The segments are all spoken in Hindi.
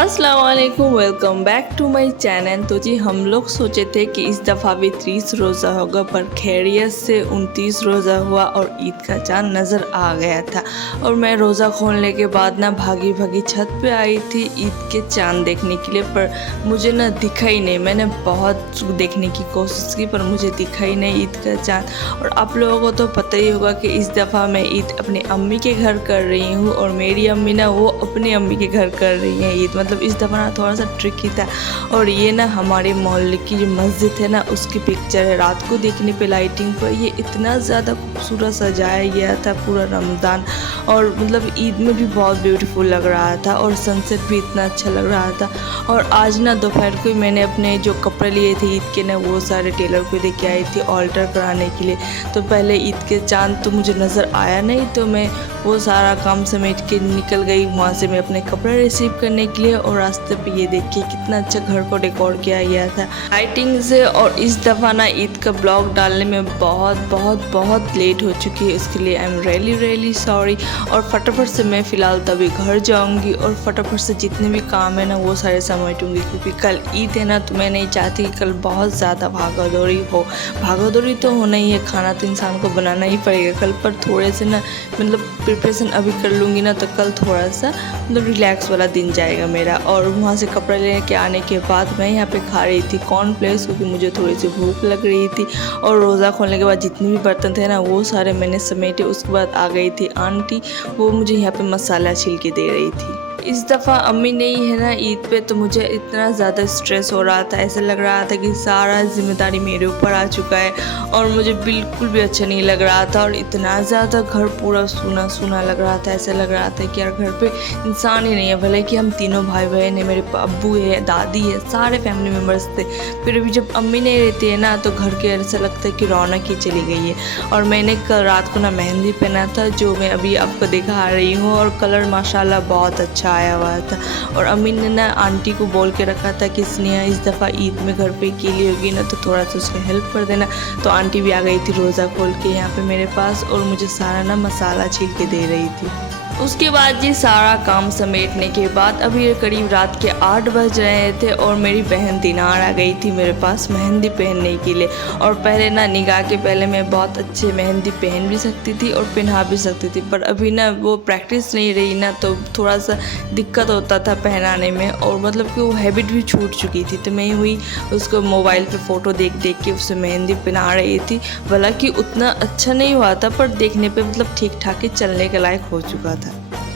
अस्सलाम वालेकुम, welcome back to my channel. तो जी हम लोग सोचे थे कि इस दफ़ा भी 30 रोज़ा होगा, पर खैरियत से 29 रोज़ा हुआ और ईद का चाँद नज़र आ गया था। और मैं रोज़ा खोलने के बाद ना भागी भागी छत पे आई थी ईद के चाँद देखने के लिए, पर मुझे ना दिखा ही नहीं। मैंने बहुत देखने की कोशिश की पर मुझे दिखा ही नहीं ईद का चाँद। और आप लोगों को तो पता ही होगा कि इस दफ़ा मैं ईद अपनी अम्मी के घर कर रही हूँ और मेरी अम्मी ना वो अपनी अम्मी के घर कर रही हैं ईद। मतलब इस दफ़ा ना थोड़ा सा ट्रिकी था। और ये ना हमारे मोहल्ले की जो मस्जिद है ना उसकी पिक्चर है। रात को देखने पे लाइटिंग पर ये इतना ज़्यादा खूबसूरत सजाया गया था पूरा रमज़ान, और मतलब ईद में भी बहुत ब्यूटीफुल लग रहा था और सनसेट भी इतना अच्छा लग रहा था। और आज ना दोपहर को ही मैंने अपने जो कपड़े लिए थे ईद के ना वो सारे टेलर को दे के आई थी ऑल्टर कराने के लिए। तो पहले ईद के चाँद तो मुझे नज़र आया नहीं, तो मैं वो सारा काम समेट के निकल गई वहाँ से मैं अपने कपड़े रिसीव करने के लिए। और रास्ते पे ये देखिए कितना अच्छा घर को डेकोर किया गया था लाइटिंग से। और इस दफ़ा ना ईद का ब्लॉग डालने में बहुत लेट हो चुकी है, इसके लिए आई एम रियली सॉरी। और फटाफट से मैं फ़िलहाल तभी घर जाऊंगी और फटाफट से जितने भी काम है ना वो सारे समेटूंगी, क्योंकि कल ईद है ना। तो मैं नहीं चाहती कि कल बहुत ज़्यादा भागा दौड़ी हो। भागा दौड़ी तो होना ही है, खाना तो इंसान को बनाना ही पड़ेगा कल, पर थोड़े से ना मतलब प्रिपरेशन अभी कर लूँगी ना तो कल थोड़ा सा मतलब रिलैक्स वाला दिन जाएगा मेरा। और वहाँ से कपड़े लेने के आने के बाद मैं यहाँ पे खा रही थी कॉर्नफ्लेक्स, क्योंकि मुझे थोड़ी सी भूख लग रही थी। और रोज़ा खोलने के बाद जितने भी बर्तन थे ना वो सारे मैंने समेटे। उसके बाद आ गई थी आंटी, वो मुझे यहाँ पे मसाला छील के दे रही थी। इस दफ़ा अम्मी नहीं है ना ईद पे, तो मुझे इतना ज़्यादा स्ट्रेस हो रहा था। ऐसा लग रहा था कि सारा जिम्मेदारी मेरे ऊपर आ चुका है और मुझे बिल्कुल भी अच्छा नहीं लग रहा था। और इतना ज़्यादा घर पूरा सूना सूना लग रहा था। ऐसा लग रहा था कि यार घर पे इंसान ही नहीं है। भले कि हम तीनों भाई बहन हैं, मेरे अब्बू है, दादी है, सारे फैमिली मेम्बर्स थे, फिर भी जब अम्मी नहीं रहती है ना तो घर के ऐसा लगता है कि रौनक ही चली गई है। और मैंने कल रात को ना मेहंदी पहना था, जो मैं अभी आपको दिखा रही हूँ, और कलर माशाल्लाह बहुत अच्छा आया हुआ था। और अम्मी ने ना आंटी को बोल के रखा था कि स्नेहा इस दफ़ा ईद में घर पे अकेली होगी ना तो थोड़ा सा उसको हेल्प कर देना। तो आंटी भी आ गई थी रोज़ा खोल के यहाँ पे मेरे पास, और मुझे सारा ना मसाला छील के दे रही थी। उसके बाद जी सारा काम समेटने के बाद अभी करीब रात के 8 बज रहे थे और मेरी बहन दिनार आ गई थी मेरे पास मेहंदी पहनने के लिए। और पहले ना निकाह के पहले मैं बहुत अच्छे मेहंदी पहन भी सकती थी और पहना भी सकती थी, पर अभी ना वो प्रैक्टिस नहीं रही ना तो थोड़ा सा दिक्कत होता था पहनाने में, और मतलब कि वो हैबिट भी छूट चुकी थी। तो मैं हुई उसको मोबाइल पे फ़ोटो देख के उससे मेहंदी पहना रही थी। भला कि उतना अच्छा नहीं हुआ था, पर देखने पे मतलब ठीक ठाक ही चलने के लायक हो चुका था।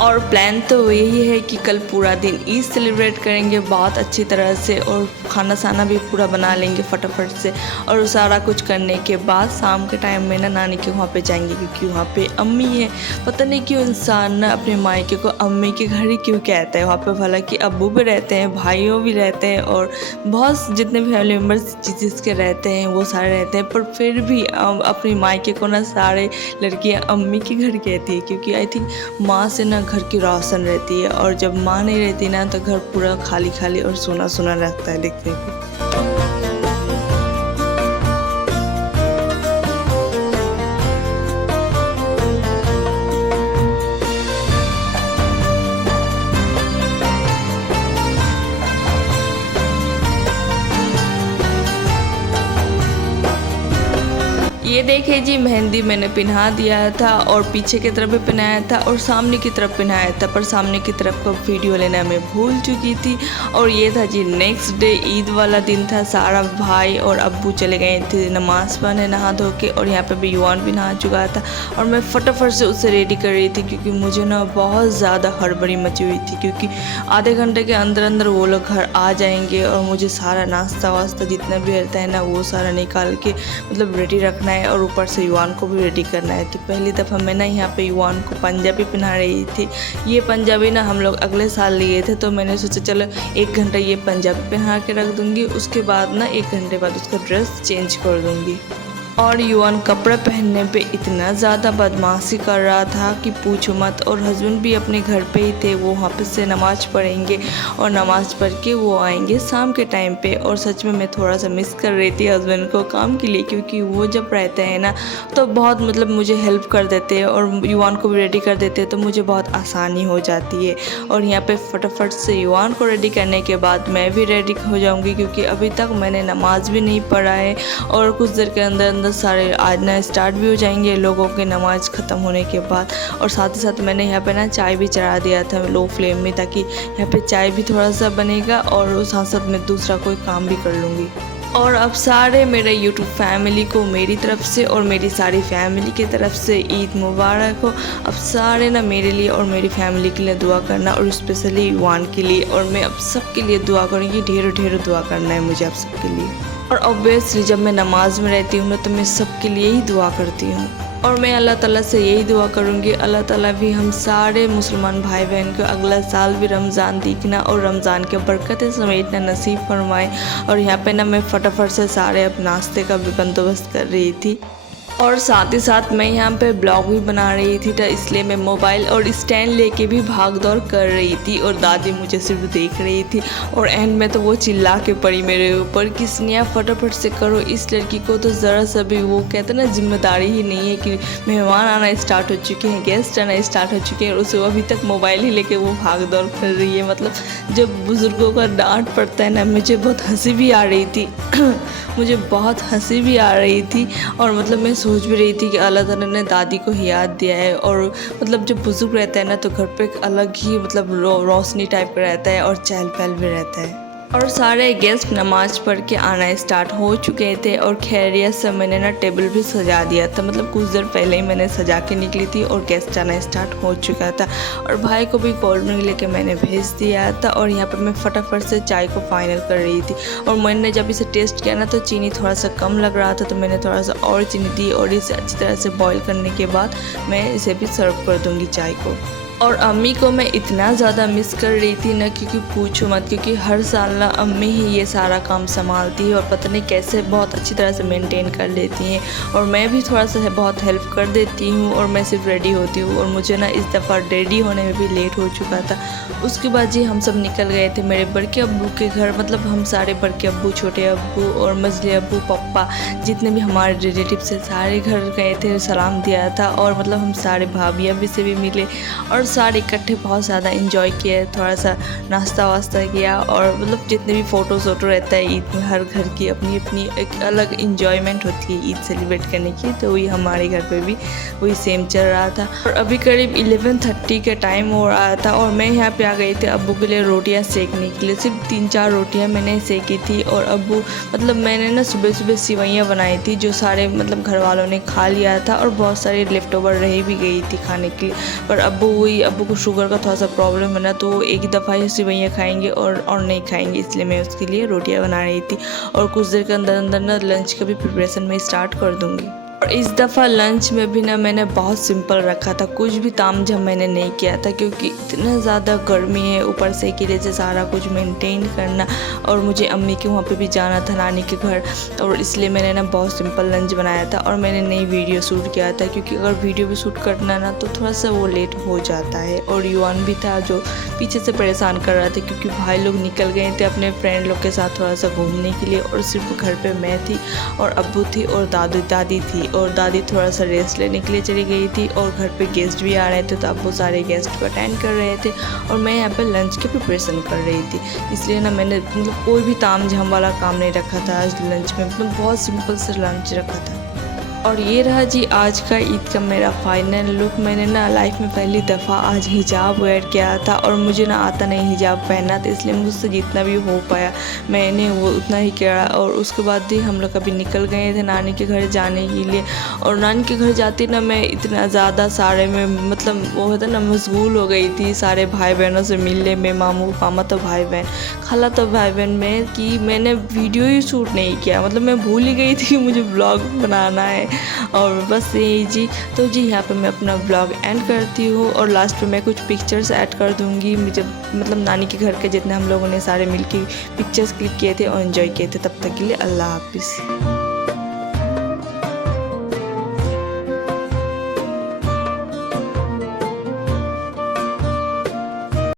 और प्लान तो यही है कि कल पूरा दिन ईद सेलिब्रेट करेंगे बहुत अच्छी तरह से, और खाना साना भी पूरा बना लेंगे फटाफट से। और सारा कुछ करने के बाद शाम के टाइम में ना नानी के वहाँ पे जाएंगे, क्योंकि वहाँ पे अम्मी है। पता नहीं क्यों इंसान ना अपने मायके को अम्मी के घर ही क्यों कहता है। वहाँ पे भला कि अब्बू भी रहते हैं, भाइयों भी रहते हैं, और बहुत जितने भी फैमिली मेम्बर्स जिसके रहते हैं वो सारे रहते हैं, पर फिर भी अपनी मायके को ना सारे लड़कियाँ अम्मी के घर कहती है, क्योंकि आई थिंक माँ से ना घर की रोशन रहती है। और जब माँ नहीं रहती ना तो घर पूरा खाली खाली और सूना सूना लगता है देखने को। ये देखिए जी मेहंदी मैंने पहना दिया था, और पीछे की तरफ भी पहनाया था और सामने की तरफ पहनाया था, पर सामने की तरफ का वीडियो लेना मैं भूल चुकी थी। और ये था जी नेक्स्ट डे, ईद वाला दिन था। सारा भाई और अब्बू चले गए थे नमाज पढ़ने नहा धो के, और यहाँ पे भी युवान भी नहा चुका था। और मैं फटाफट से उसे रेडी कर रही थी, क्योंकि मुझे ना बहुत ज़्यादा हड़बड़ी मची हुई थी, क्योंकि आधे घंटे के अंदर वो लोग घर आ जाएंगे और मुझे सारा नाश्ता वास्ता जितना भी रहता है ना वो सारा निकाल के मतलब रेडी रखना है, और ऊपर से युवान को भी रेडी करना है। तो पहली दफ़ा मैं ना यहाँ पे युवान को पंजाबी पहना रही थी। ये पंजाबी ना हम लोग अगले साल लिए थे, तो मैंने सोचा चलो 1 घंटा ये पंजाबी पहना के रख दूँगी, उसके बाद ना 1 घंटे बाद उसका ड्रेस चेंज कर दूँगी। और युवान कपड़े पहनने पे इतना ज़्यादा बदमाशी कर रहा था कि पूछो मत। और हस्बैंड भी अपने घर पे ही थे, वो वहाँ पे से नमाज़ पढ़ेंगे और नमाज़ पढ़ के वो आएंगे शाम के टाइम पे। और सच में मैं थोड़ा सा मिस कर रही थी हस्बैंड को काम के लिए, क्योंकि वो जब रहते हैं ना तो बहुत मतलब मुझे हेल्प कर देते हैं और युवान को भी रेडी कर देते हैं, तो मुझे बहुत आसानी हो जाती है। और यहाँ पे फटाफट से युवान को रेडी करने के बाद मैं भी रेडी हो जाऊँगी, क्योंकि अभी तक मैंने नमाज़ भी नहीं पढ़ा है। और कुछ देर के अंदर अंदर सारे आजना स्टार्ट भी हो जाएंगे लोगों के नमाज़ ख़त्म होने के बाद। और साथ ही साथ मैंने यहाँ पे ना चाय भी चढ़ा दिया था लो फ्लेम में, ताकि यहाँ पे चाय भी थोड़ा सा बनेगा और साथ साथ मैं दूसरा कोई काम भी कर लूँगी। और अब सारे मेरे यूट्यूब फैमिली को मेरी तरफ से और मेरी सारी फैमिली की तरफ से ईद मुबारक हो। अब सारे ना मेरे लिए और मेरी फैमिली के लिए दुआ करना, और स्पेशली युवान के लिए। और मैं अब सबके लिए दुआ करूँगी, ढेरों ढेरों दुआ करना है मुझे आप सबके लिए। और ऑब्वियसली जब मैं नमाज़ में रहती हूँ ना तो मैं सबके लिए ही दुआ करती हूँ। और मैं अल्लाह ताला से यही दुआ करूँगी, अल्लाह ताला भी हम सारे मुसलमान भाई बहन को अगला साल भी रमज़ान देखना और रमज़ान के बरकतें समेटना नसीब फरमाए। और यहाँ पे ना मैं फटाफट से सारे अब नाश्ते का भी बंदोबस्त कर रही थी। और साथ ही साथ मैं यहाँ पे ब्लॉग भी बना रही थी, तो इसलिए मैं मोबाइल और स्टैंड लेके भी भाग दौड़ कर रही थी। और दादी मुझे सिर्फ देख रही थी और एंड में तो वो चिल्ला के पड़ी मेरे ऊपर कि स्नेहा फटाफट से करो, इस लड़की को तो ज़रा सा भी वो कहते ना जिम्मेदारी ही नहीं है कि मेहमान आना स्टार्ट हो चुके हैं, गेस्ट आना स्टार्ट हो चुके हैं, और उसे अभी तक मोबाइल ही लेके वो भाग दौड़ कर रही है। मतलब जब बुज़ुर्गों का डांट पड़ता है ना, मुझे बहुत हंसी भी आ रही थी मुझे बहुत हंसी भी आ रही थी। और मतलब मैं सोच भी रही थी कि अल्लाह ताला ने दादी को याद दिया है। और मतलब जब बुजुर्ग रहता है ना तो घर पे एक अलग ही मतलब रोशनी टाइप का रहता है और चहल पहल भी रहता है। और सारे गेस्ट नमाज़ पढ़ के आना स्टार्ट हो चुके थे। और खैरियत से मैंने ना टेबल भी सजा दिया था, मतलब कुछ देर पहले ही मैंने सजा के निकली थी और गेस्ट आना स्टार्ट हो चुका था। और भाई को भी कोल्ड ड्रिंक लेके मैंने भेज दिया था। और यहाँ पर मैं फटाफट से चाय को फाइनल कर रही थी। और मैंने जब इसे टेस्ट किया ना तो चीनी थोड़ा सा कम लग रहा था, तो मैंने थोड़ा सा और चीनी दी। और इसे अच्छी तरह से बॉईल करने के बाद मैं इसे भी सर्व कर दूँगी चाय को। और अम्मी को मैं इतना ज़्यादा मिस कर रही थी ना, क्योंकि पूछो मत, क्योंकि हर साल ना अम्मी ही ये सारा काम संभालती है और पता नहीं कैसे बहुत अच्छी तरह से मेंटेन कर लेती हैं। और मैं भी थोड़ा सा बहुत हेल्प कर देती हूँ और मैं सिर्फ रेडी होती हूँ। और मुझे ना इस दफ़ा रेडी होने में भी लेट हो चुका था। उसके बाद जी हम सब निकल गए थे मेरे बड़के अब्बू के घर, मतलब हम सारे बड़के अब्बू, छोटे अब्बू और मझले अब्बू, पप्पा, जितने भी हमारे रिलेटिव से सारे घर गए थे, सलाम दिया था। और मतलब हम सारे भाभी अभी से भी मिले और सारे इकट्ठे बहुत ज़्यादा इंजॉय किए, थोड़ा सा नाश्ता वास्ता किया। और मतलब जितने भी फ़ोटो रहता है ईद में, हर घर की अपनी अपनी एक अलग इंजॉयमेंट होती है ईद सेलिब्रेट करने की, तो वही हमारे घर पे भी वही सेम चल रहा था। और अभी करीब 11:30 का टाइम हो रहा था और मैं यहाँ पे आ गई थी अब्बू के लिए रोटियाँ सेकने के लिए। सिर्फ 3-4 रोटियाँ मैंने सेकी थी। और अब्बू मतलब मैंने ना सुबह सुबह सिवैयाँ बनाई थी, जो सारे मतलब घर वालों ने खा लिया था और बहुत सारी लेफ्ट ओवर रह भी गई थी खाने के लिए। पर अब्बू को शुगर का थोड़ा सा प्रॉब्लम है ना, तो एक ही दफ़ा ही सिवैयाँ खाएंगे और नहीं खाएंगे, इसलिए मैं उसके लिए रोटियां बना रही थी। और कुछ देर के अंदर अंदर ना लंच का भी प्रिपरेशन मैं स्टार्ट कर दूँगी। और इस दफ़ा लंच में भी ना मैंने बहुत सिंपल रखा था, कुछ भी तामझाम मैंने नहीं किया था, क्योंकि इतना ज़्यादा गर्मी है, ऊपर से किले से सारा कुछ मेंटेन करना। और मुझे अम्मी के वहाँ पे भी जाना था नानी के घर, और इसलिए मैंने ना बहुत सिंपल लंच बनाया था। और मैंने नई वीडियो शूट किया था, क्योंकि अगर वीडियो भी शूट करना ना तो थोड़ा सा वो लेट हो जाता है। और युवान भी था जो पीछे से परेशान कर रहा था, क्योंकि भाई लोग निकल गए थे अपने फ्रेंड लोग के साथ थोड़ा सा घूमने के लिए। और सिर्फ घर पर मैं थी और अब्बू थी और दादी थी। और दादी थोड़ा सा रेस्ट लेने के लिए चली गई थी। और घर पे गेस्ट भी आ रहे थे, तो अब वो सारे गेस्ट को अटेंड कर रहे थे और मैं यहाँ पे लंच की प्रिपरेशन कर रही थी। इसलिए ना मैंने मतलब कोई भी तामझाम वाला काम नहीं रखा था आज लंच में, मतलब बहुत सिंपल से लंच रखा था। और ये रहा जी आज का ईद का मेरा फाइनल लुक। मैंने ना लाइफ में पहली दफ़ा आज हिजाब वेयर किया था, और मुझे ना आता नहीं हिजाब पहनना, तो इसलिए मुझसे जितना भी हो पाया मैंने वो उतना ही किया। और उसके बाद ही हम लोग अभी निकल गए थे नानी के घर जाने के लिए। और नानी के घर जाती ना मैं इतना ज़्यादा सारे में मतलब वो होता ना मशगूल हो गई थी सारे भाई बहनों से मिलने में, मामू मामा तो भाई बहन, खाला तो भाई बहन में, कि मैंने वीडियो ही शूट नहीं किया। मतलब मैं भूल ही गई थी कि मुझे ब्लॉग बनाना है। और बस यही जी, तो जी यहाँ पे मैं अपना ब्लॉग एंड करती हूँ। और लास्ट में मैं कुछ पिक्चर्स ऐड कर दूँगी, जब मतलब नानी के घर के जितने हम लोगों ने सारे मिलके पिक्चर्स क्लिक किए थे और एंजॉय किए थे। तब तक के लिए अल्लाह हाफिज़।